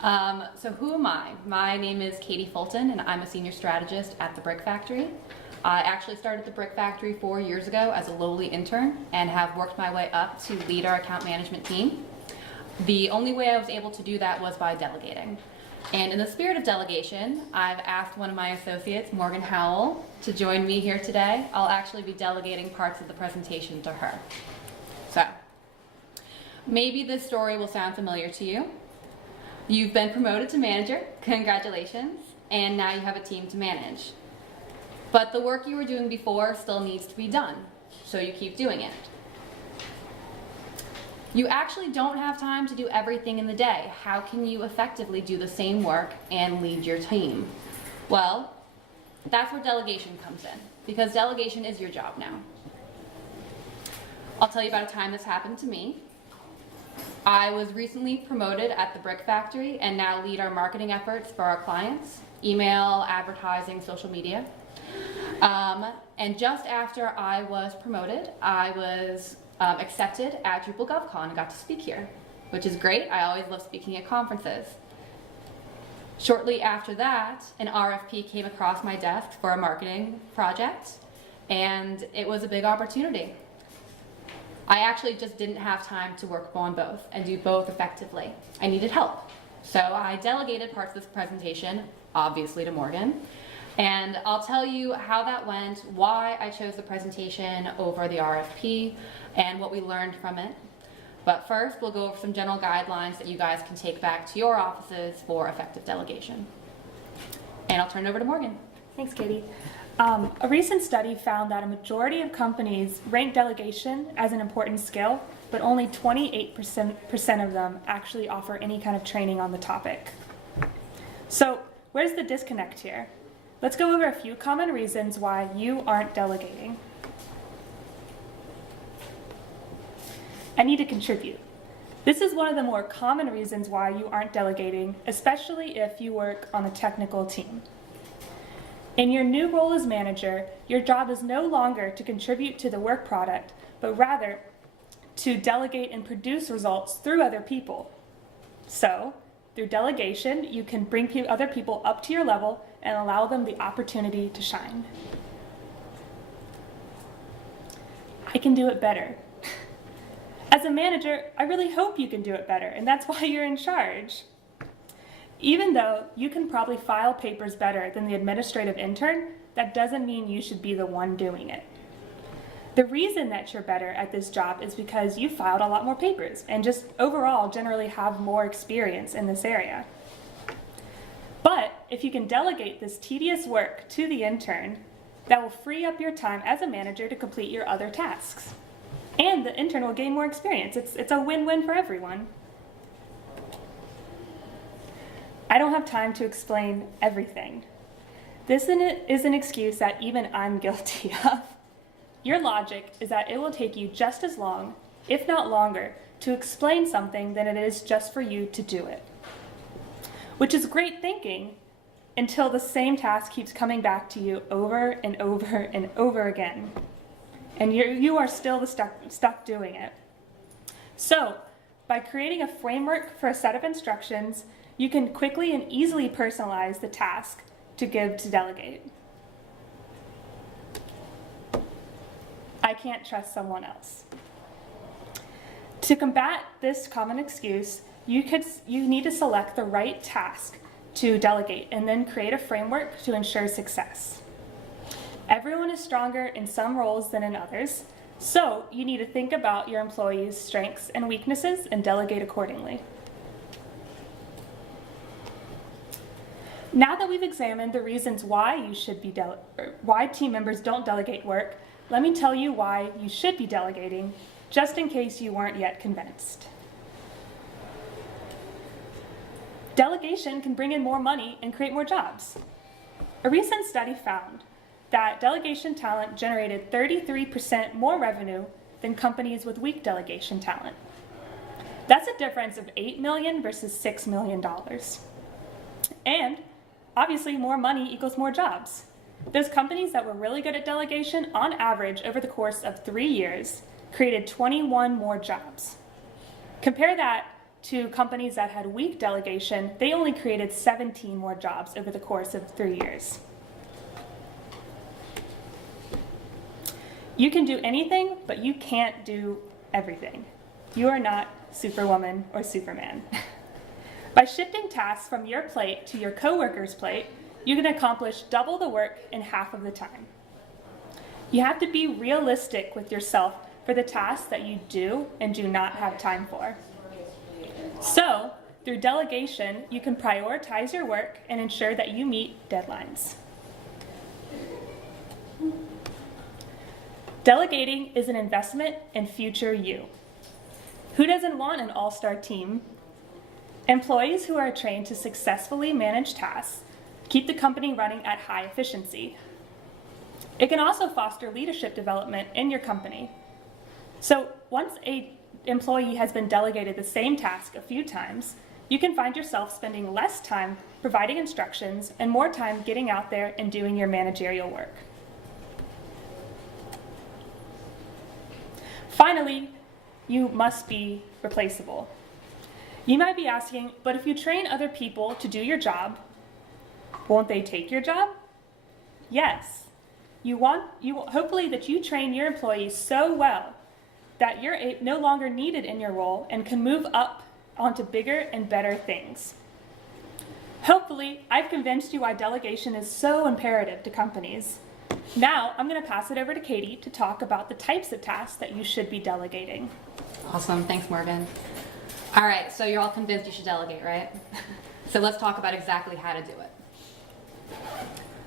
So who am I? My name is Katie Fulton, and I'm a senior strategist at the Brick Factory. I actually started at the Brick Factory 4 years ago as a lowly intern and have worked my way up to lead our account management team. The only way I was able to do that was by delegating. And in the spirit of delegation, I've asked one of my associates, Morgan Howell, to join me here today. I'll actually be delegating parts of the presentation to her. So, maybe this story will sound familiar to you. You've been promoted to manager, congratulations, and now you have a team to manage. But the work you were doing before still needs to be done, so you keep doing it. You actually don't have time to do everything in the day. How can you effectively do the same work and lead your team? Well, that's where delegation comes in, because delegation is your job now. I'll tell you about a time this happened to me. I was recently promoted at the Brick Factory and now lead our marketing efforts for our clients, email, advertising, social media. And just after I was promoted, I was accepted at Drupal GovCon and got to speak here, which is great. I always love speaking at conferences. Shortly after that, an RFP came across my desk for a marketing project, and it was a big opportunity. I actually just didn't have time to work on both and do both effectively. I needed help. So I delegated parts of this presentation, obviously to Morgan, and I'll tell you how that went, why I chose the presentation over the RFP, and what we learned from it. But first, we'll go over some general guidelines that you guys can take back to your offices for effective delegation. And I'll turn it over to Morgan. Thanks, Katie. A recent study found that a majority of companies rank delegation as an important skill, but only 28% of them actually offer any kind of training on the topic. So where's the disconnect here? Let's go over a few common reasons why you aren't delegating. I need to contribute. This is one of the more common reasons why you aren't delegating, especially if you work on a technical team. In your new role as manager, your job is no longer to contribute to the work product, but rather to delegate and produce results through other people. So, through delegation, you can bring other people up to your level and allow them the opportunity to shine. I can do it better. As a manager, I really hope you can do it better, and that's why you're in charge. Even though you can probably file papers better than the administrative intern, that doesn't mean you should be the one doing it. The reason that you're better at this job is because you filed a lot more papers and just overall generally have more experience in this area. But if you can delegate this tedious work to the intern, that will free up your time as a manager to complete your other tasks. And the intern will gain more experience. It's a win-win for everyone. I don't have time to explain everything. This is an excuse that even I'm guilty of. Your logic is that it will take you just as long, if not longer, to explain something than it is just for you to do it. Which is great thinking until the same task keeps coming back to you over and over and over again. And you are still stuck doing it. So, by creating a framework for a set of instructions, you can quickly and easily personalize the task to give to delegate. I can't trust someone else. To combat this common excuse, you need to select the right task to delegate and then create a framework to ensure success. Everyone is stronger in some roles than in others, so you need to think about your employees' strengths and weaknesses and delegate accordingly. Now that we've examined the reasons why why team members don't delegate work, let me tell you why you should be delegating, just in case you weren't yet convinced. Delegation can bring in more money and create more jobs. A recent study found that delegation talent generated 33% more revenue than companies with weak delegation talent. That's a difference of $8 million versus $6 million. And obviously, more money equals more jobs. Those companies that were really good at delegation, on average, over the course of 3 years, created 21 more jobs. Compare that to companies that had weak delegation, they only created 17 more jobs over the course of 3 years. You can do anything, but you can't do everything. You are not Superwoman or Superman. By shifting tasks from your plate to your coworker's plate, you can accomplish double the work in half of the time. You have to be realistic with yourself for the tasks that you do and do not have time for. So, through delegation, you can prioritize your work and ensure that you meet deadlines. Delegating is an investment in future you. Who doesn't want an all-star team? Employees who are trained to successfully manage tasks keep the company running at high efficiency. It can also foster leadership development in your company. So once an employee has been delegated the same task a few times, you can find yourself spending less time providing instructions and more time getting out there and doing your managerial work. Finally, you must be replaceable. You might be asking, but if you train other people to do your job, won't they take your job? Yes. Hopefully that you train your employees so well that you're no longer needed in your role and can move up onto bigger and better things. Hopefully, I've convinced you why delegation is so imperative to companies. Now, I'm going to pass it over to Katie to talk about the types of tasks that you should be delegating. Awesome, thanks Morgan. All right, so you're all convinced you should delegate, right? So let's talk about exactly how to do it.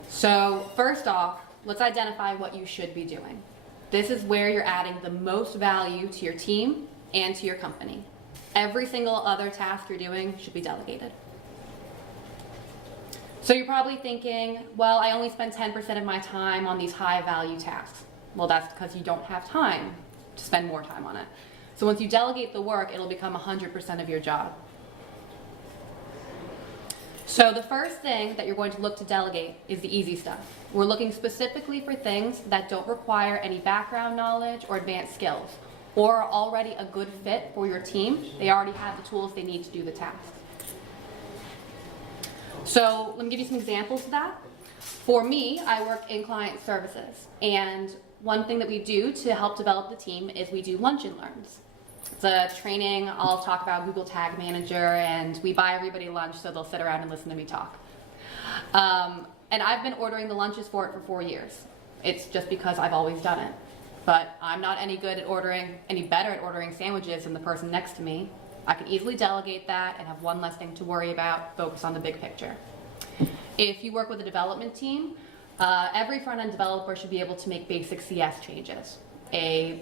So first off, let's identify what you should be doing. This is where you're adding the most value to your team and to your company. Every single other task you're doing should be delegated. So you're probably thinking, well, I only spend 10% of my time on these high value tasks. Well, that's because you don't have time to spend more time on it. So once you delegate the work, it'll become 100% of your job. So the first thing that you're going to look to delegate is the easy stuff. We're looking specifically for things that don't require any background knowledge or advanced skills, or are already a good fit for your team. They already have the tools they need to do the task. So let me give you some examples of that. For me, I work in client services, and one thing that we do to help develop the team is we do lunch and learns. It's a training. I'll talk about Google Tag Manager, and we buy everybody lunch so they'll sit around and listen to me talk. And I've been ordering the lunches for it for 4 years. It's just because I've always done it. But I'm not any better at ordering sandwiches than the person next to me. I can easily delegate that and have one less thing to worry about, focus on the big picture. If you work with a development team, every front-end developer should be able to make basic CS changes.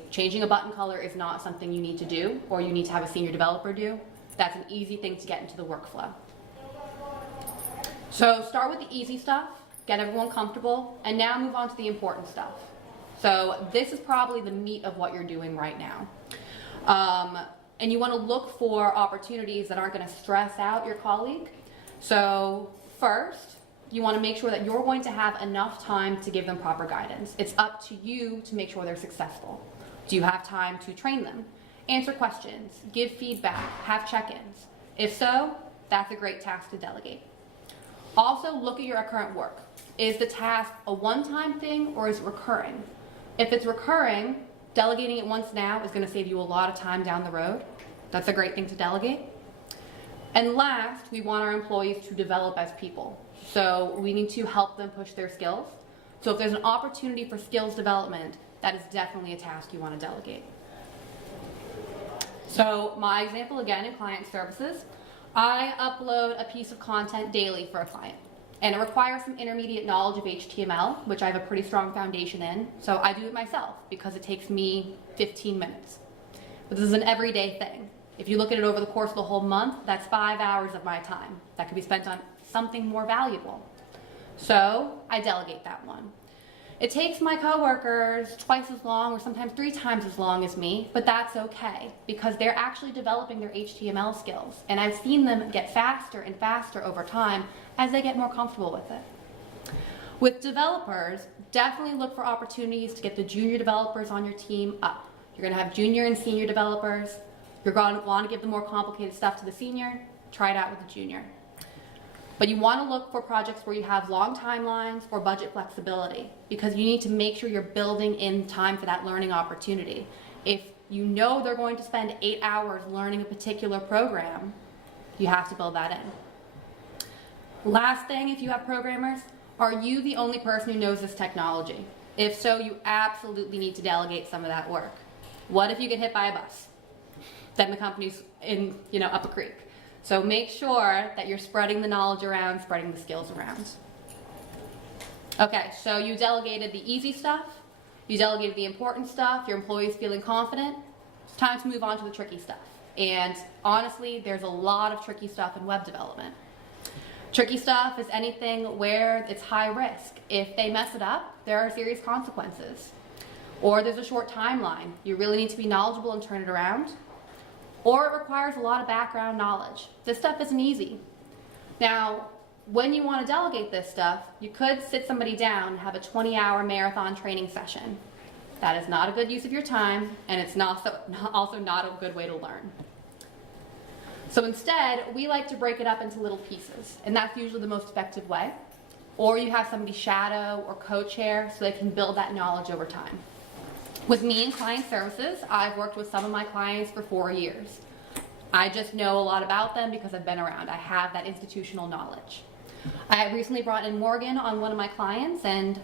Changing a button color is not something you need to do, or you need to have a senior developer do. That's an easy thing to get into the workflow. So start with the easy stuff, get everyone comfortable, and now move on to the important stuff. So this is probably the meat of what you're doing right now. And you want to look for opportunities that aren't going to stress out your colleague. So first, you want to make sure that you're going to have enough time to give them proper guidance. It's up to you to make sure they're successful. Do you have time to train them, answer questions, give feedback, have check-ins? If so, that's a great task to delegate. Also, look at your current work. Is the task a one-time thing or is it recurring? If it's recurring, delegating it once now is going to save you a lot of time down the road. That's a great thing to delegate. And last, we want our employees to develop as people. So we need to help them push their skills. So if there's an opportunity for skills development, that is definitely a task you want to delegate. So my example again in client services, I upload a piece of content daily for a client. And it requires some intermediate knowledge of HTML, which I have a pretty strong foundation in. So I do it myself because it takes me 15 minutes. But this is an everyday thing. If you look at it over the course of the whole month, that's 5 hours of my time that could be spent on something more valuable. So I delegate that one. It takes my coworkers twice as long or sometimes 3 times as long as me, but that's okay because they're actually developing their HTML skills. And I've seen them get faster and faster over time as they get more comfortable with it. With developers, definitely look for opportunities to get the junior developers on your team up. You're going to have junior and senior developers. You're going to want to give the more complicated stuff to the senior, try it out with the junior. But you want to look for projects where you have long timelines or budget flexibility, because you need to make sure you're building in time for that learning opportunity. If you know they're going to spend 8 hours learning a particular program, you have to build that in. Last thing, if you have programmers, are you the only person who knows this technology? If so, you absolutely need to delegate some of that work. What if you get hit by a bus? Then the company's up a creek. So make sure that you're spreading the knowledge around, spreading the skills around. Okay, so you delegated the easy stuff, you delegated the important stuff, your employees feeling confident. It's time to move on to the tricky stuff. And honestly, there's a lot of tricky stuff in web development. Tricky stuff is anything where it's high risk. If they mess it up, there are serious consequences. Or there's a short timeline. You really need to be knowledgeable and turn it around. Or it requires a lot of background knowledge. This stuff isn't easy. Now, when you want to delegate this stuff, you could sit somebody down and have a 20-hour marathon training session. That is not a good use of your time, and it's also not a good way to learn. So instead, we like to break it up into little pieces, and that's usually the most effective way. Or you have somebody shadow or co-chair so they can build that knowledge over time. With me in client services, I've worked with some of my clients for 4 years. I just know a lot about them because I've been around. I have that institutional knowledge. I recently brought in Morgan on one of my clients, and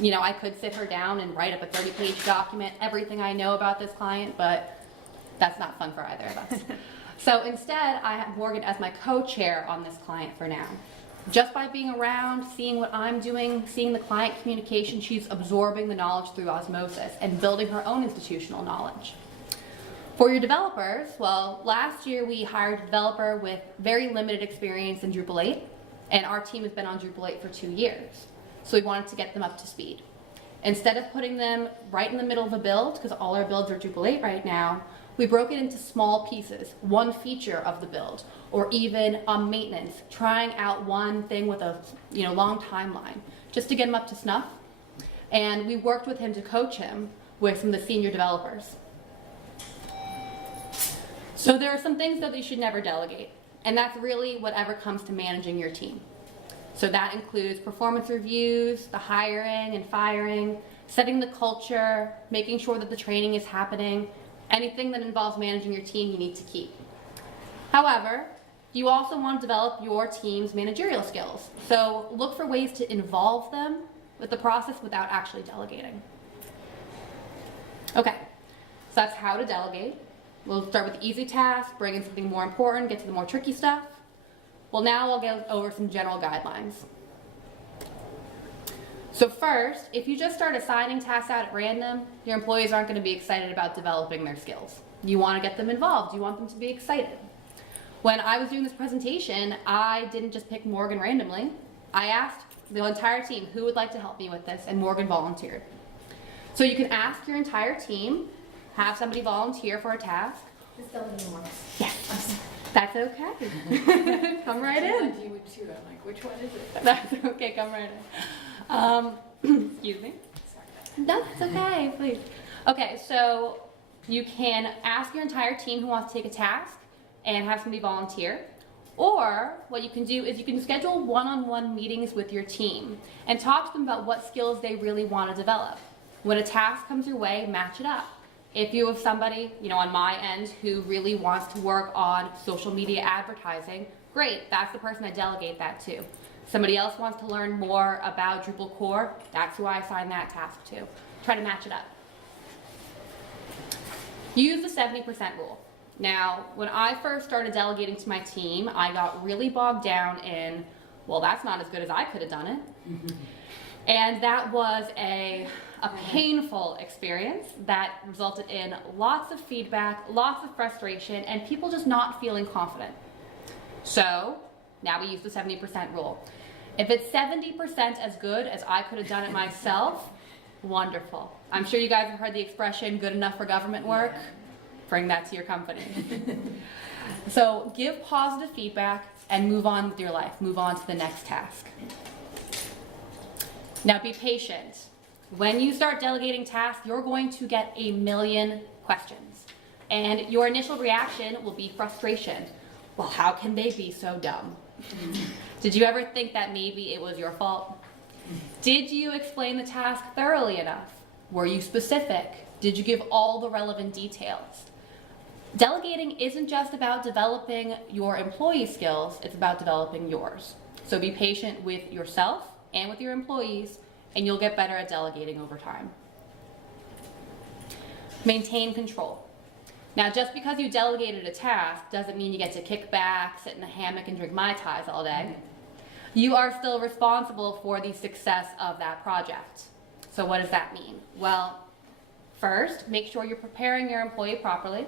I could sit her down and write up a 30-page document, everything I know about this client, but that's not fun for either of us. So instead, I have Morgan as my co-chair on this client for now. Just by being around, seeing what I'm doing, seeing the client communication, she's absorbing the knowledge through osmosis and building her own institutional knowledge. For your developers, well, last year we hired a developer with very limited experience in Drupal 8, and our team has been on Drupal 8 for 2 years. So we wanted to get them up to speed. Instead of putting them right in the middle of a build, because all our builds are Drupal 8 right now, we broke it into small pieces, one feature of the build, or even on maintenance, trying out one thing with a long timeline, just to get him up to snuff. And we worked with him to coach him with some of the senior developers. So there are some things that you should never delegate, and that's really whatever comes to managing your team. So that includes performance reviews, the hiring and firing, setting the culture, making sure that the training is happening. Anything that involves managing your team, you need to keep. However, you also want to develop your team's managerial skills. So look for ways to involve them with the process without actually delegating. Okay, so that's how to delegate. We'll start with the easy tasks, bring in something more important, get to the more tricky stuff. Well, now I'll go over some general guidelines. So first, if you just start assigning tasks out at random, your employees aren't going to be excited about developing their skills. You want to get them involved. You want them to be excited. When I was doing this presentation, I didn't just pick Morgan randomly. I asked the entire team who would like to help me with this, and Morgan volunteered. So you can ask your entire team, have somebody volunteer for a task. Just delegating works. Yes, that's okay. Come right in. You would too. I'm like, which one is it? That's okay, come right in. Excuse me. No, that's okay, please. Okay, so you can ask your entire team who wants to take a task and have somebody volunteer. Or what you can do is you can schedule one-on-one meetings with your team and talk to them about what skills they really want to develop. When a task comes your way, match it up. If you have somebody, on my end who really wants to work on social media advertising, great, that's the person I delegate that to. Somebody else wants to learn more about Drupal core, that's who I assign that task to. Try to match it up. Use the 70% rule. Now, when I first started delegating to my team, I got really bogged down in, well, that's not as good as I could have done it. And that was a painful experience that resulted in lots of feedback, lots of frustration, and people just not feeling confident. So now we use the 70% rule. If it's 70% as good as I could have done it myself, wonderful. I'm sure you guys have heard the expression, good enough for government work. Bring that to your company. So give positive feedback and move on with your life. Move on to the next task. Now be patient. When you start delegating tasks, you're going to get a million questions. And your initial reaction will be frustration. Well, how can they be so dumb? Did you ever think that maybe it was your fault? Did you explain the task thoroughly enough? Were you specific? Did you give all the relevant details? Delegating isn't just about developing your employee skills, it's about developing yours. So be patient with yourself and with your employees, and you'll get better at delegating over time. Maintain control. Now, just because you delegated a task doesn't mean you get to kick back, sit in a hammock, and drink Mai Tais all day. You are still responsible for the success of that project. So what does that mean? Well, first, make sure you're preparing your employee properly.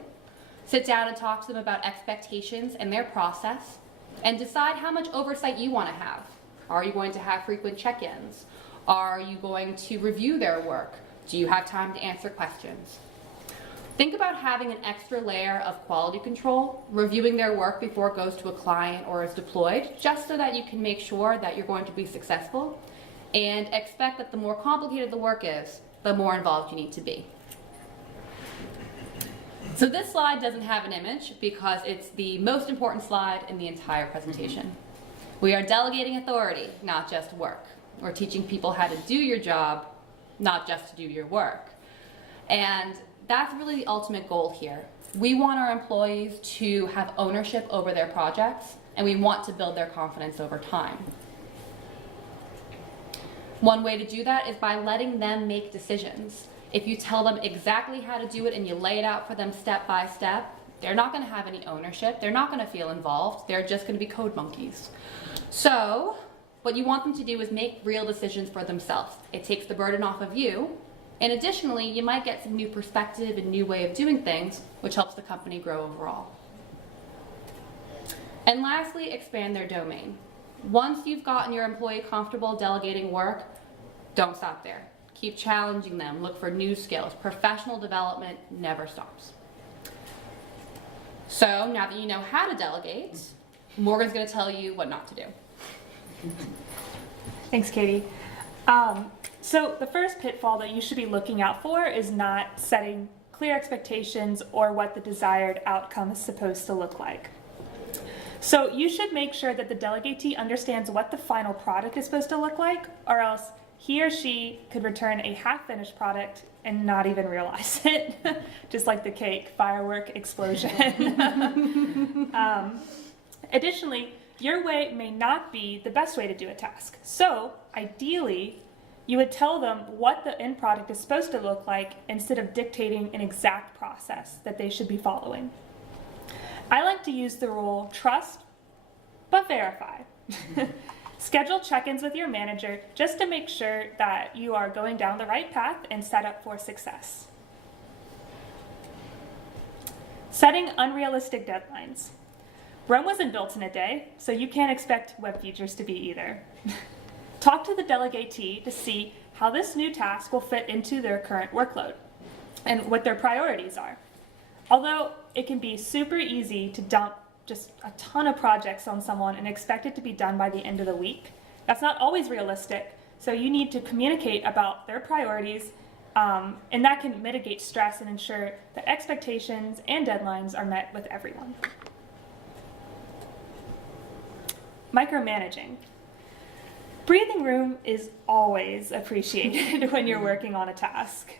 Sit down and talk to them about expectations and their process, and decide how much oversight you want to have. Are you going to have frequent check-ins? Are you going to review their work? Do you have time to answer questions? Think about having an extra layer of quality control, reviewing their work before it goes to a client or is deployed, just so that you can make sure that you're going to be successful, and expect that the more complicated the work is, the more involved you need to be. So this slide doesn't have an image because it's the most important slide in the entire presentation. We are delegating authority, not just work. We're teaching people how to do your job, not just to do your work. And that's really the ultimate goal here. We want our employees to have ownership over their projects, and we want to build their confidence over time. One way to do that is by letting them make decisions. If you tell them exactly how to do it and you lay it out for them step by step, they're not going to have any ownership. They're not going to feel involved. They're just going to be code monkeys. So what you want them to do is make real decisions for themselves. It takes the burden off of you. And additionally, you might get some new perspective and new way of doing things, which helps the company grow overall. And lastly, expand their domain. Once you've gotten your employee comfortable delegating work, don't stop there. Keep challenging them. Look for new skills. Professional development never stops. So now that you know how to delegate, Morgan's going to tell you what not to do. Thanks, Katie. So the first pitfall that you should be looking out for is not setting clear expectations or what the desired outcome is supposed to look like. So you should make sure that the delegatee understands what the final product is supposed to look like, or else he or she could return a half-finished product and not even realize it, just like the cake, firework explosion. Additionally, your way may not be the best way to do a task. So ideally, you would tell them what the end product is supposed to look like instead of dictating an exact process that they should be following. I like to use the rule trust, but verify. Schedule check-ins with your manager just to make sure that you are going down the right path and set up for success. Setting unrealistic deadlines. Rome wasn't built in a day, so you can't expect web features to be either. Talk to the delegatee to see how this new task will fit into their current workload and what their priorities are. Although it can be super easy to dump just a ton of projects on someone and expect it to be done by the end of the week, that's not always realistic, so you need to communicate about their priorities, and that can mitigate stress and ensure that expectations and deadlines are met with everyone. Micromanaging. Breathing room is always appreciated when you're working on a task.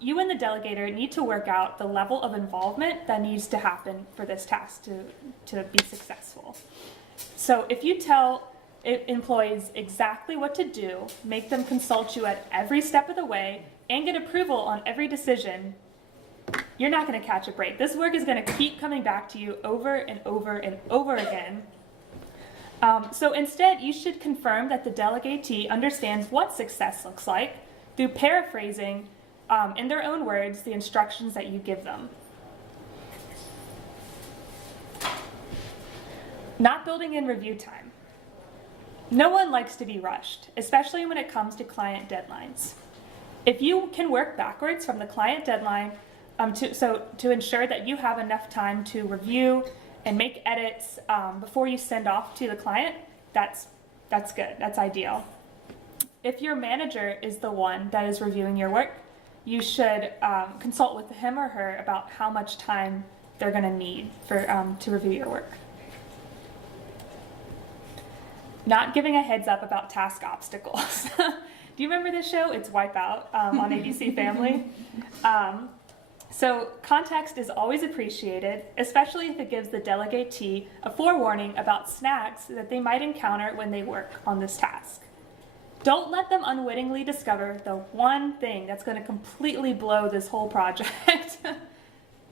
You and the delegator need to work out the level of involvement that needs to happen for this task to be successful. So if you tell employees exactly what to do, make them consult you at every step of the way, and get approval on every decision, you're not going to catch a break. This work is going to keep coming back to you over and over and over again. So instead, you should confirm that the delegatee understands what success looks like through paraphrasing, in their own words, the instructions that you give them. Not building in review time. No one likes to be rushed, especially when it comes to client deadlines. If you can work backwards from the client deadline to ensure that you have enough time to review and make edits before you send off to the client, that's good, that's ideal. If your manager is the one that is reviewing your work, you should consult with him or her about how much time they're going to need for to review your work. Not giving a heads up about task obstacles. Do you remember this show? It's Wipeout on ABC Family. So context is always appreciated, especially if it gives the delegatee a forewarning about snags that they might encounter when they work on this task. Don't let them unwittingly discover the one thing that's going to completely blow this whole project.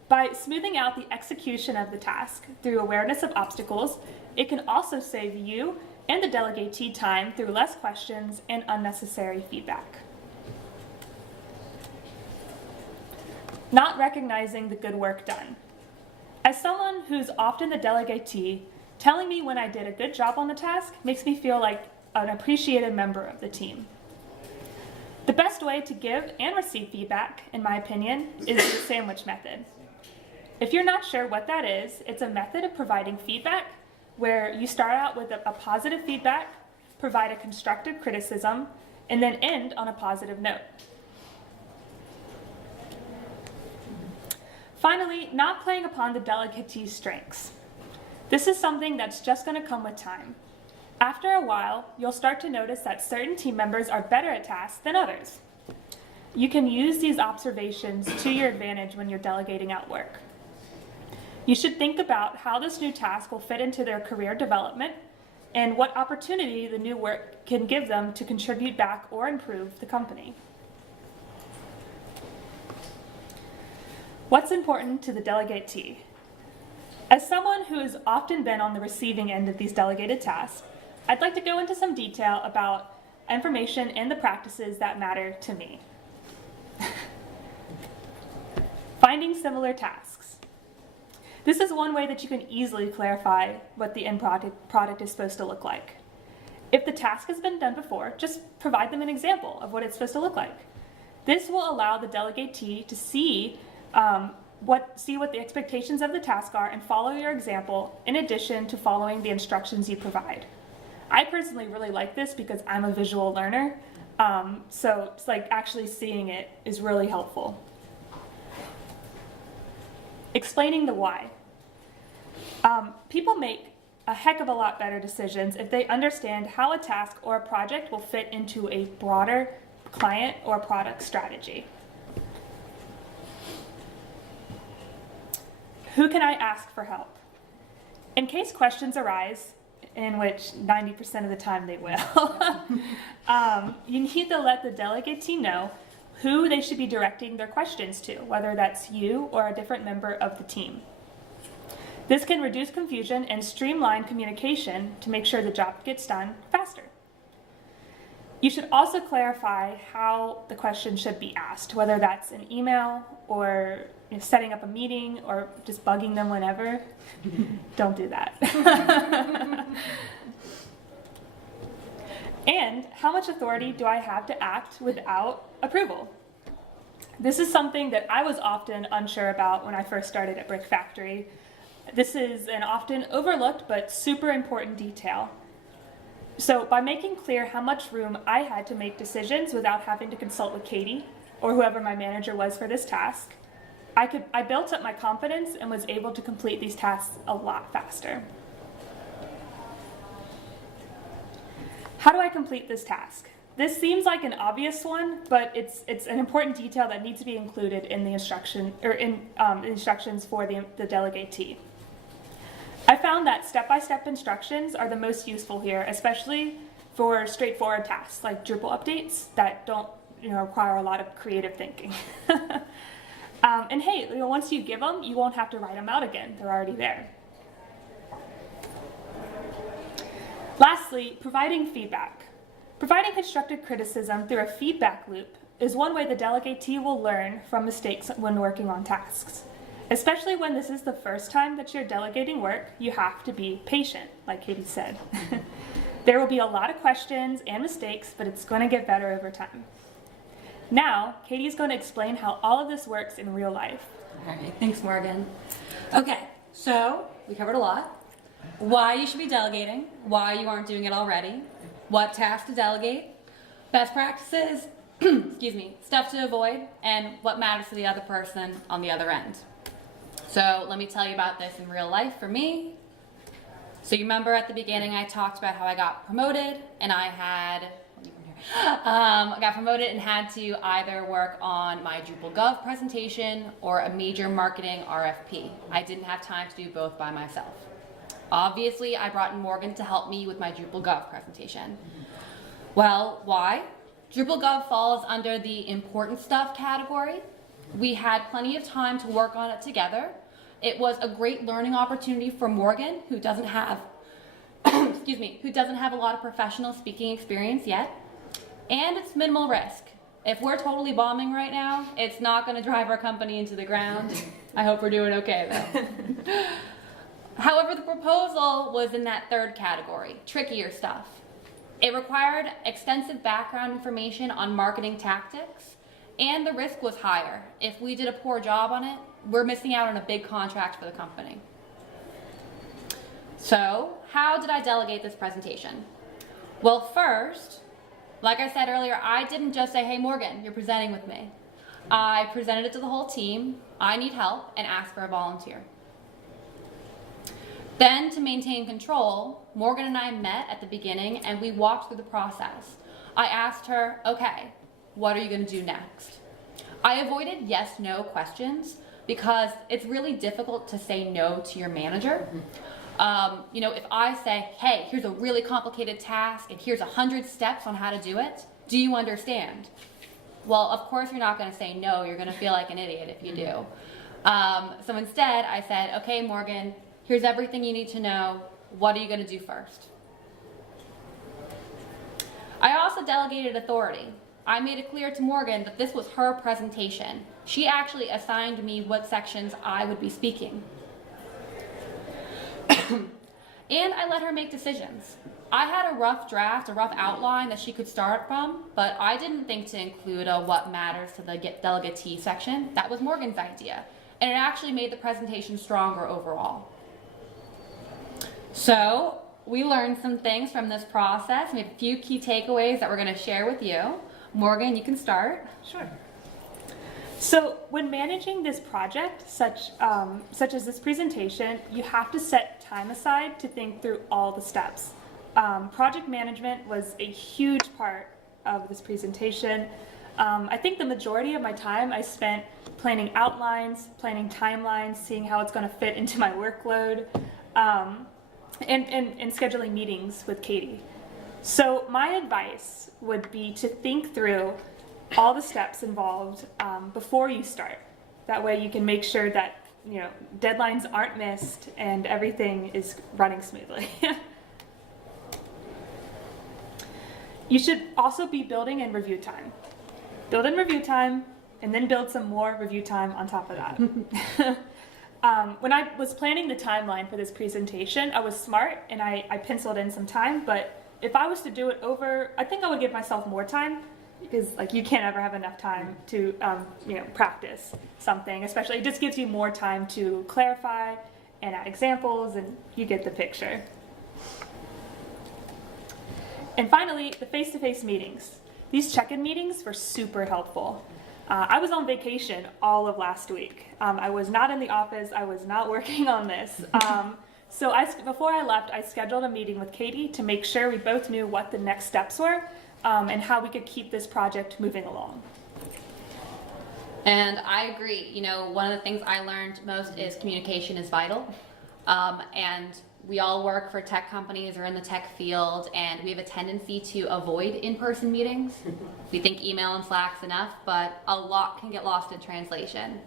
By smoothing out the execution of the task through awareness of obstacles, it can also save you and the delegatee time through less questions and unnecessary feedback. Not recognizing the good work done. As someone who's often the delegatee, telling me when I did a good job on the task makes me feel like an appreciated member of the team. The best way to give and receive feedback, in my opinion, is the sandwich method. If you're not sure what that is, it's a method of providing feedback where you start out with a positive feedback, provide a constructive criticism, and then end on a positive note. Finally, not playing upon the delegatee's strengths. This is something that's just going to come with time. After a while, you'll start to notice that certain team members are better at tasks than others. You can use these observations to your advantage when you're delegating out work. You should think about how this new task will fit into their career development and what opportunity the new work can give them to contribute back or improve the company. What's important to the delegatee? As someone who has often been on the receiving end of these delegated tasks, I'd like to go into some detail about information and the practices that matter to me. Finding similar tasks. This is one way that you can easily clarify what the end product is supposed to look like. If the task has been done before, just provide them an example of what it's supposed to look like. This will allow the delegatee to see what the expectations of the task are and follow your example in addition to following the instructions you provide. I personally really like this because I'm a visual learner, so it's like actually seeing it is really helpful. Explaining the why. People make a heck of a lot better decisions if they understand how a task or a project will fit into a broader client or product strategy. Who can I ask for help? In case questions arise, in which 90% of the time they will, you need to let the delegatee know who they should be directing their questions to, whether that's you or a different member of the team. This can reduce confusion and streamline communication to make sure the job gets done faster. You should also clarify how the question should be asked, whether that's an email or setting up a meeting or just bugging them whenever. Don't do that. And how much authority do I have to act without approval? This is something that I was often unsure about when I first started at Brick Factory. This is an often overlooked but super important detail. So by making clear how much room I had to make decisions without having to consult with Katie or whoever my manager was for this task, I built up my confidence and was able to complete these tasks a lot faster. How do I complete this task? This seems like an obvious one, but it's an important detail that needs to be included in the instructions for the delegatee. I found that step-by-step instructions are the most useful here, especially for straightforward tasks like Drupal updates that don't require a lot of creative thinking. And hey, once you give them, you won't have to write them out again. They're already there. Lastly, providing feedback. Providing constructive criticism through a feedback loop is one way the delegatee will learn from mistakes when working on tasks. Especially when this is the first time that you're delegating work, you have to be patient, like Katie said. There will be a lot of questions and mistakes, but it's going to get better over time. Now, Katie's going to explain how all of this works in real life. All right, thanks, Morgan. Okay, so we covered a lot. Why you should be delegating, why you aren't doing it already, what tasks to delegate, best practices, excuse me, stuff to avoid, and what matters to the other person on the other end. So let me tell you about this in real life for me. So you remember at the beginning I talked about how I got promoted and I got promoted and had to either work on my Drupal Gov presentation or a major marketing RFP. I didn't have time to do both by myself. Obviously, I brought in Morgan to help me with my Drupal Gov presentation. Well, why? Drupal Gov falls under the important stuff category. We had plenty of time to work on it together. It was a great learning opportunity for Morgan, who doesn't have, excuse me, who doesn't have a lot of professional speaking experience yet. And it's minimal risk. If we're totally bombing right now, it's not going to drive our company into the ground. I hope we're doing okay though. However, the proposal was in that third category, trickier stuff. It required extensive background information on marketing tactics, and the risk was higher. If we did a poor job on it, we're missing out on a big contract for the company. So, how did I delegate this presentation? Well, first, like I said earlier, I didn't just say, hey Morgan, you're presenting with me. I presented it to the whole team, I need help, and asked for a volunteer. Then, to maintain control, Morgan and I met at the beginning and we walked through the process. I asked her, okay, what are you going to do next? I avoided yes-no questions because it's really difficult to say no to your manager. If I say, hey, here's a really complicated task and here's 100 steps on how to do it, do you understand? Well, of course you're not going to say no, you're going to feel like an idiot if you do. So instead I said, okay Morgan, here's everything you need to know, what are you going to do first? I also delegated authority. I made it clear to Morgan that this was her presentation. She actually assigned me what sections I would be speaking. And I let her make decisions. I had a rough draft, a rough outline that she could start from, but I didn't think to include a what matters to the Delegatee section. That was Morgan's idea, and it actually made the presentation stronger overall. So, we learned some things from this process. We have a few key takeaways that we're going to share with you. Morgan, you can start. Sure. So when managing this project, such as this presentation, you have to set time aside to think through all the steps. Project management was a huge part of this presentation. I think the majority of my time I spent planning outlines, planning timelines, seeing how it's going to fit into my workload, and scheduling meetings with Katie. So my advice would be to think through all the steps involved before you start. That way you can make sure that deadlines aren't missed and everything is running smoothly. You should also be building in review time. Build in review time and then build some more review time on top of that. When I was planning the timeline for this presentation, I was smart and I penciled in some time, but if I was to do it over, I think I would give myself more time, because you can't ever have enough time to practice something. Especially, it just gives you more time to clarify and add examples, and you get the picture. And finally, the face-to-face meetings. These check-in meetings were super helpful. I was on vacation all of last week. I was not in the office. I was not working on this. So before I left, I scheduled a meeting with Katie to make sure we both knew what the next steps were and how we could keep this project moving along. And I agree. One of the things I learned most is communication is vital. And we all work for tech companies or in the tech field, and we have a tendency to avoid in-person meetings. We think email and Slack's enough, but a lot can get lost in translation.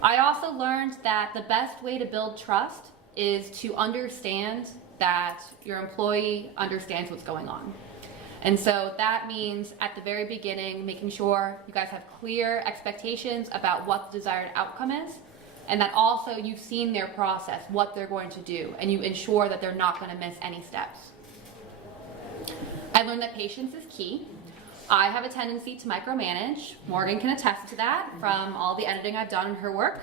I also learned that the best way to build trust is to understand that your employee understands what's going on. And so that means at the very beginning, making sure you guys have clear expectations about what the desired outcome is, and that also you've seen their process, what they're going to do, and you ensure that they're not going to miss any steps. I learned that patience is key. I have a tendency to micromanage. Morgan can attest to that from all the editing I've done in her work.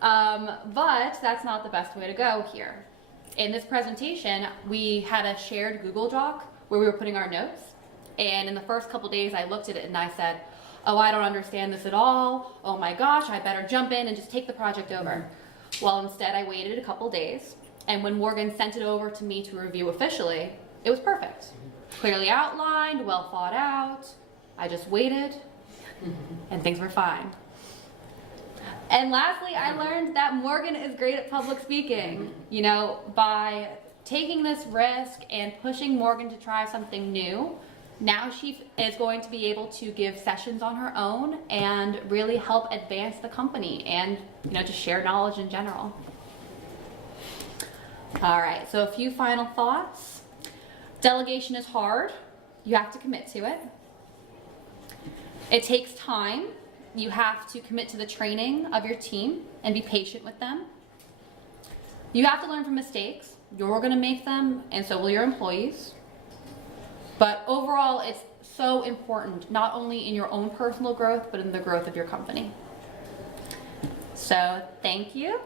But that's not the best way to go here. In this presentation, we had a shared Google Doc where we were putting our notes. And in the first couple days, I looked at it and I said, oh, I don't understand this at all. Oh my gosh, I better jump in and just take the project over. Well, instead, I waited a couple days. And when Morgan sent it over to me to review officially, it was perfect. Clearly outlined, well thought out. I just waited, and things were fine. And lastly, I learned that Morgan is great at public speaking. You know, by taking this risk and pushing Morgan to try something new, now she is going to be able to give sessions on her own and really help advance the company and, you know, just share knowledge in general. All right, so a few final thoughts. Delegation is hard. You have to commit to it. It takes time. You have to commit to the training of your team and be patient with them. You have to learn from mistakes. You're going to make them, and so will your employees. But overall, it's so important, not only in your own personal growth, but in the growth of your company. So, thank you.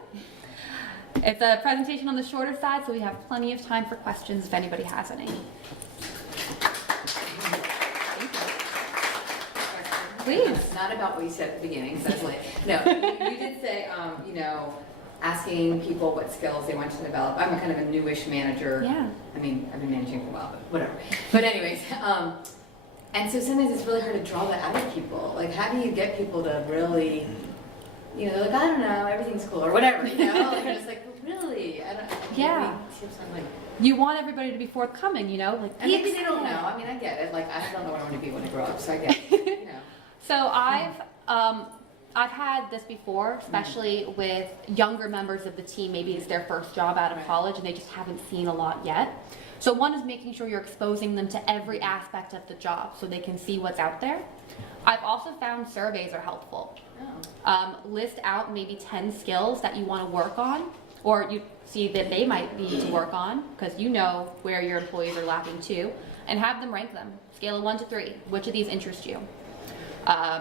It's a presentation on the shorter side, so we have plenty of time for questions if anybody has any. Please. It's not about what you said at the beginning, so it's like, no, you did say, you know, asking people what skills they want to develop. I'm a kind of a newish manager. Yeah. I mean, I've been managing for a while, but whatever. But anyways, and so sometimes it's really hard to draw that out of people. Like, how do you get people to really, you know, they're like, I don't know, everything's cool, or whatever, you know? Like, you're just like, really? I don't Yeah. any tips on, like, You want everybody to be forthcoming, you know? Like, and maybe they don't know. I mean, I get it. Like, I don't know what I want to be when I grow up, so I get it, you know. So I've had this before, especially with younger members of the team. Maybe it's their first job out of college and they just haven't seen a lot yet. So one is making sure you're exposing them to every aspect of the job so they can see what's out there. I've also found surveys are helpful. List out maybe 10 skills that you want to work on, or you see that they might need to work on because you know where your employees are lacking too, and have them rank them. Scale of 1 to 3. Which of these interest you?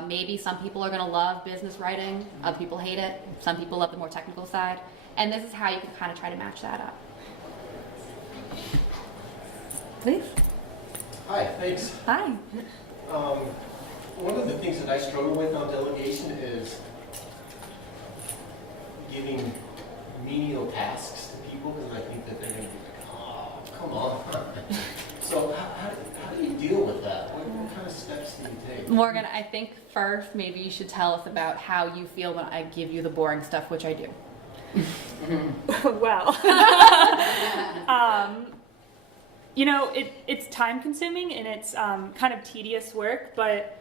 Maybe some people are going to love business writing, other people hate it, some people love the more technical side, and this is how you can kind of try to match that up. Please. Hi, thanks. Hi. One of the things that I struggle with on delegation is giving menial tasks to people because I think that they're going to be like, oh, come on. So how do you deal with that? What kind of steps do you take? Morgan, I think first maybe you should tell us about how you feel when I give you the boring stuff, which I do. Well, you know, it's time consuming and it's kind of tedious work, but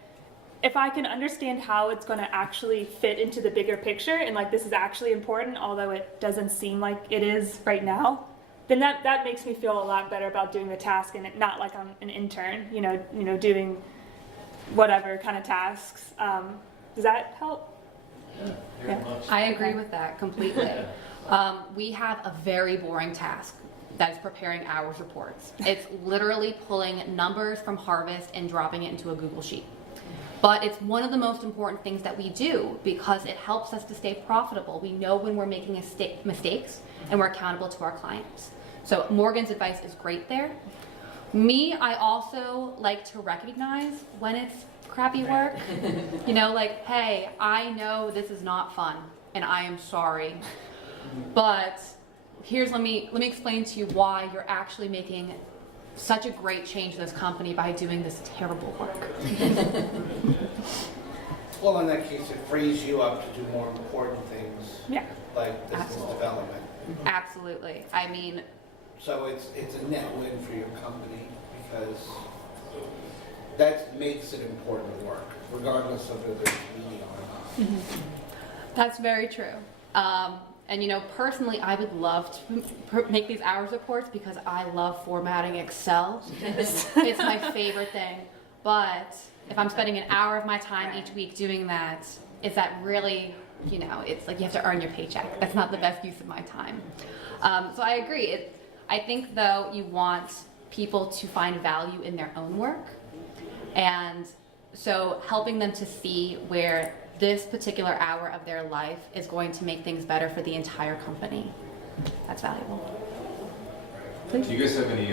if I can understand how it's going to actually fit into the bigger picture and like this is actually important, although it doesn't seem like it is right now, then that makes me feel a lot better about doing the task and not like I'm an intern, you know, doing whatever kind of tasks. Does that help? Very much. I agree with that completely. We have a very boring task that is preparing hours reports. It's literally pulling numbers from Harvest and dropping it into a Google Sheet. But it's one of the most important things that we do because it helps us to stay profitable. We know when we're making mistakes and we're accountable to our clients. So Morgan's advice is great there. Me, I also like to recognize when it's crappy work. You know, like, hey, I know this is not fun and I am sorry. But let me explain to you why you're actually making such a great change in this company by doing this terrible work. Well, in that case, it frees you up to do more important things, Yeah. like business Absolutely. development. Absolutely. I mean, So it's a net win for your company because that makes it important work, regardless of whether it's media or not. that's very true. And you know, personally, I would love to make these hours reports because I love formatting Excel. It's my favorite thing. But if I'm spending an hour of my time each week doing that, is that really, you know, it's like you have to earn your paycheck. That's not the best use of my time. So I agree. I think, though, you want people to find value in their own work. And so helping them to see where this particular hour of their life is going to make things better for the entire company. That's valuable. Please. Do you guys have any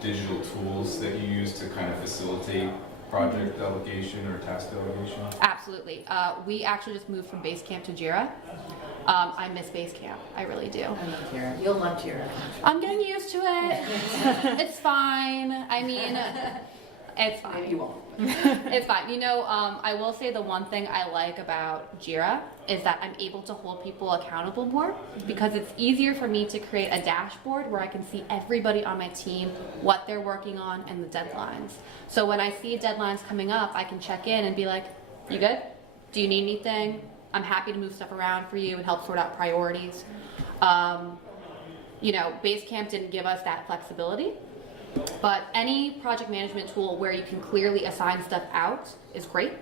digital tools that you use to kind of facilitate project delegation or task delegation? Absolutely. We actually just moved from Basecamp to Jira. I miss Basecamp. I really do. I love Jira. You'll love Jira. I'm getting used to it. It's fine. I mean, it's fine. Maybe you won't. It's fine. You know, I will say the one thing I like about Jira is that I'm able to hold people accountable more because it's easier for me to create a dashboard where I can see everybody on my team, what they're working on, and the deadlines. So when I see deadlines coming up, I can check in and be like, you good? Do you need anything? I'm happy to move stuff around for you and help sort out priorities. You know, Basecamp didn't give us that flexibility. But any project management tool where you can clearly assign stuff out is great.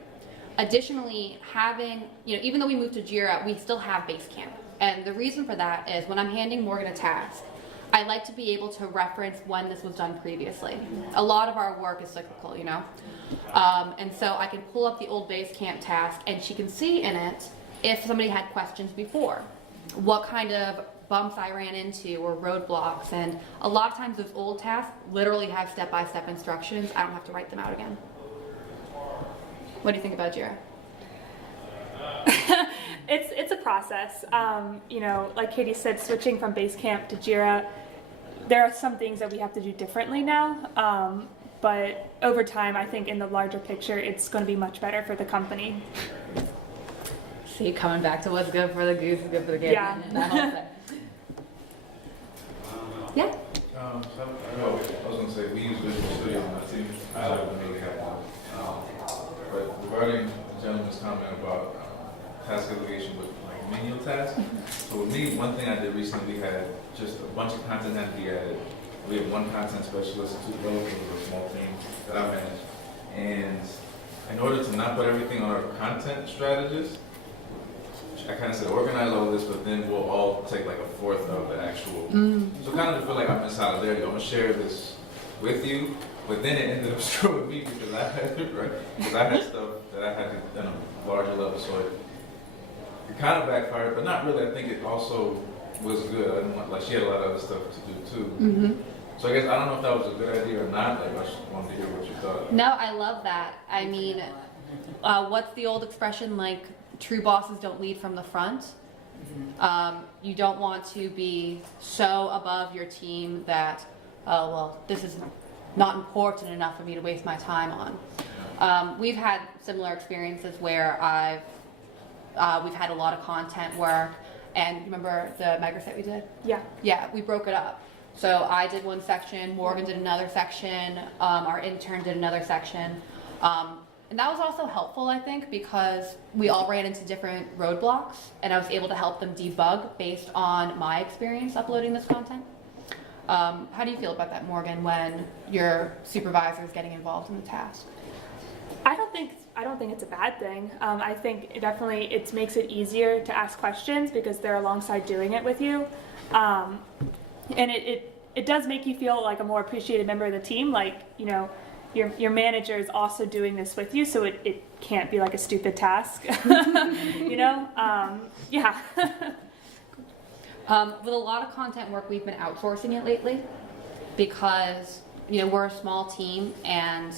Additionally, having, you know, even though we moved to Jira, we still have Basecamp. And the reason for that is when I'm handing Morgan a task, I like to be able to reference when this was done previously. A lot of our work is cyclical, you know? And so I can pull up the old Basecamp task and she can see in it if somebody had questions before, what kind of bumps I ran into or roadblocks, and a lot of times those old tasks literally have step-by-step instructions. I don't have to write them out again. What do you think about Jira? It's a process. You know, like Katie said, switching from Basecamp to Jira, there are some things that we have to do differently now. But over time, I think in the larger picture, it's going to be much better for the company. See, coming back to what's good for the goose is good for the gander. Yeah. That whole thing. Yeah. I was going to say, we use Visual Studio on my team. I like to make it happen. But regarding the gentleman's comment about task delegation with like menial tasks, so with me, one thing I did recently, we had just a bunch of content had to be added. We have one content specialist and 2 developers with a small team that I manage. And in order to not put everything on our content strategist, I kind of said organize all this, but then we'll all take like a fourth of the actual. So kind of feel like I'm in solidarity. I'm gonna share this with you, but then it ended up screwing me because I had stuff that I had to do on a larger level, so it kind of backfired, but not really. I think it also was good. I didn't want, like, she had a lot of other stuff to do too. So I guess I don't know if that was a good idea or not. Like, I just wanted to hear what you thought. No, I love that. I mean, what's the old expression, like, true bosses don't lead from the front? You don't want to be so above your team that, oh, well, this is not important enough for me to waste my time on. We've had similar experiences where we've had a lot of content work, and remember the microsite we did? Yeah. Yeah, we broke it up. So I did one section, Morgan did another section, our intern did another section. And that was also helpful, I think, because we all ran into different roadblocks, and I was able to help them debug based on my experience uploading this content. How do you feel about that, Morgan, when your supervisor is getting involved in the task? I don't think it's a bad thing. I think it makes it easier to ask questions because they're alongside doing it with you. And it does make you feel like a more appreciated member of the team. Like, you know, your manager is also doing this with you, so it can't be like a stupid task. You know? Yeah. With a lot of content work, we've been outsourcing it lately because, you know, we're a small team and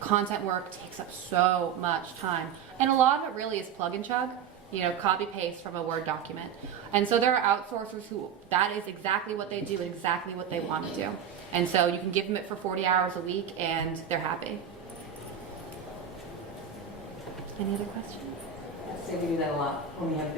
content work takes up so much time. And a lot of it really is plug and chug, you know, copy paste from a Word document. And so there are outsourcers who, that is exactly what they do and exactly what they want to do. And so you can give them it for 40 hours a week and they're happy. Any other questions? So we do that a lot when we have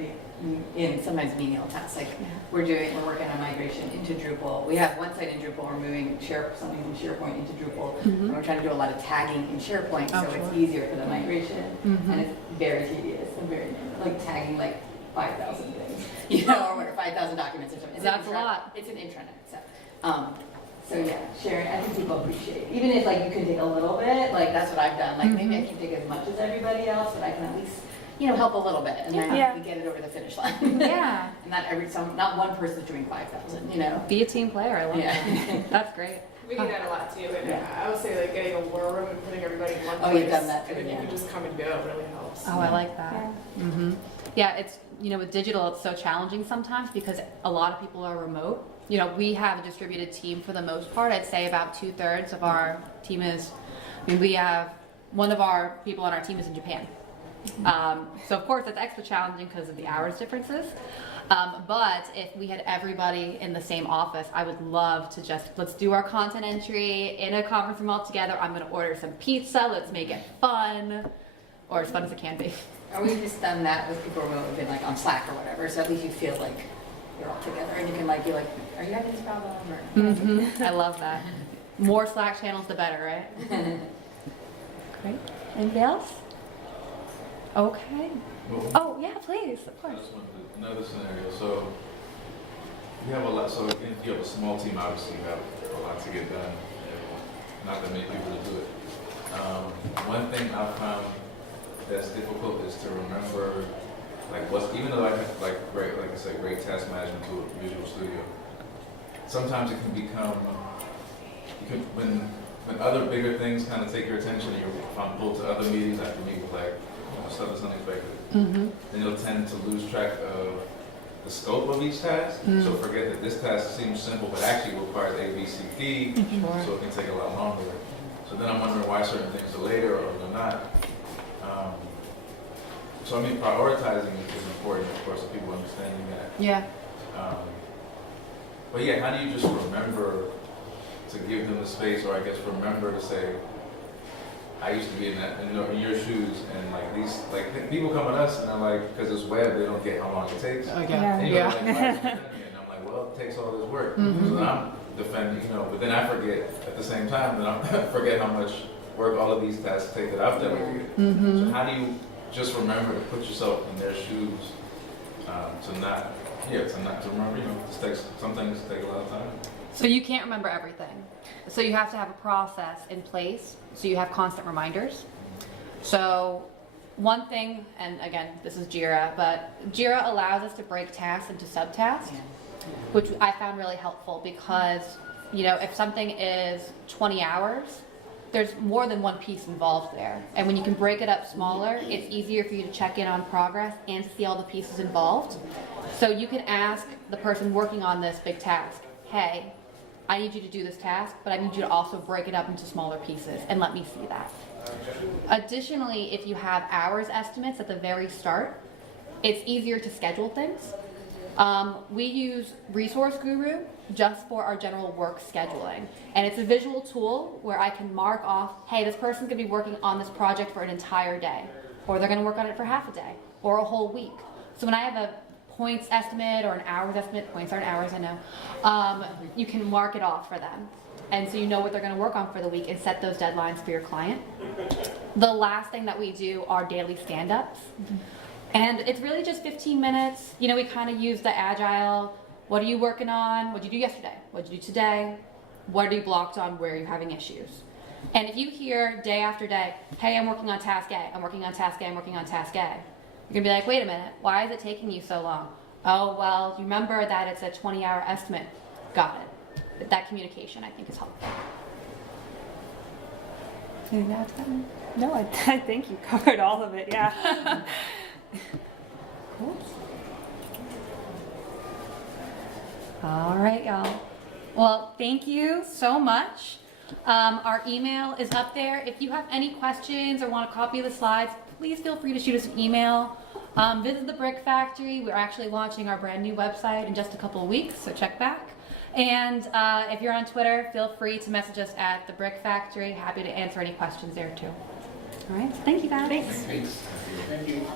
in sometimes menial tasks. Like we're working on migration into Drupal. We have one site in Drupal. We're moving something from SharePoint into Drupal. And we're trying to do a lot of tagging in SharePoint, so it's easier for the migration. And it's very tedious and very like tagging like 5,000 things, you know, or 5,000 documents or something. That's a lot. It's an intranet. So yeah, sharing. I think people appreciate, even if like you can take a little bit. Like that's what I've done. Like maybe I can't take as much as everybody else, but I can at least, you know, help a little bit, and then we get it over the finish line. Yeah. And not one person's doing 5,000, you know. Be a team player. I love that. That's great. We do that a lot too, and I would say like getting a war room and putting everybody in one place. Oh, you've done that too, and then you can just come and go. Really helps. Oh, I like that. Yeah, it's, you know, with digital, it's so challenging sometimes because a lot of people are remote. we have a distributed team for the most part. I'd say about 2/3 of our team is, we have one of our people on our team is in Japan. So of course that's extra challenging because of the hours differences. But if we had everybody in the same office, I would love to let's do our content entry in a conference room all together. I'm going to order some pizza. Let's make it fun, or as fun as it can be. Or we've just done that with people who have been like on Slack or whatever, so at least you feel like you're all together and you can be like, are you having this problem? Or I love that. More Slack channels, the better, right? Great. Anybody else? Okay. Well, Oh, yeah, please, of I course. just wanted another scenario. So you have a lot. So if you have a small team, obviously you have a lot to get done. And not that many people to do it. One thing I found that's difficult is to remember, even though I have like I said, great task management tool, Visual Studio. Sometimes it can become, when other bigger things kind of take your attention, and you're pulled to other meetings after meetings, stuff that's unexpected. Then you'll tend to lose track of the scope of each task. So forget that this task seems simple, but actually requires A, B, C, D, so it can take a lot longer. So then I'm wondering why certain things are later or they're not. So prioritizing is important, of course, so people understanding that. Yeah. But yeah, how do you just remember to give them the space, or I guess remember to say, I used to be in your shoes, and people come at us and they're like, because it's web, they don't get how long it takes. Okay. And Yeah. you're like, why is it sending me? And I'm like, well, it takes all this work. So then I'm defending, but then I forget at the same time, then I forget how much work all of these tasks take that I've delegated. So how do you just remember to put yourself in their shoes, to not remember, some things take a lot of time. So you can't remember everything. So you have to have a process in place, so you have constant reminders. So one thing, and again, this is Jira, but Jira allows us to break tasks into subtasks, which I found really helpful because, if something is 20 hours, there's more than one piece involved there. And when you can break it up smaller, it's easier for you to check in on progress and see all the pieces involved. So you can ask the person working on this big task, hey, I need you to do this task, but I need you to also break it up into smaller pieces and let me see that. Additionally, if you have hours estimates at the very start, it's easier to schedule things. We use Resource Guru just for our general work scheduling. And it's a visual tool where I can mark off, hey, this person's gonna be working on this project for an entire day, or they're gonna work on it for half a day, or a whole week. So when I have a points estimate or an hours estimate, points aren't hours, I know, you can mark it off for them. And so you know what they're gonna work on for the week and set those deadlines for your client. The last thing that we do are daily stand-ups. And it's really just 15 minutes. We kind of use the agile, what are you working on? What'd you do yesterday? What'd you do today? What are you blocked on? Where are you having issues? And if you hear day after day, hey, I'm working on task A, I'm working on task A, I'm working on task A, you're gonna be like, wait a minute, why is it taking you so long? Oh, well, you remember that it's a 20-hour estimate. Got it. That communication, I think, is helpful. Anything to add to that? No, I think you covered all of it, yeah. Cool. All right, y'all. Well, thank you so much. Our email is up there. If you have any questions or want a copy of the slides, please feel free to shoot us an email. Visit the Brick Factory. We're actually launching our brand new website in just a couple of weeks, so check back. And if you're on Twitter, feel free to message us at the Brick Factory. Happy to answer any questions there too. All right, thank you guys. Thank you.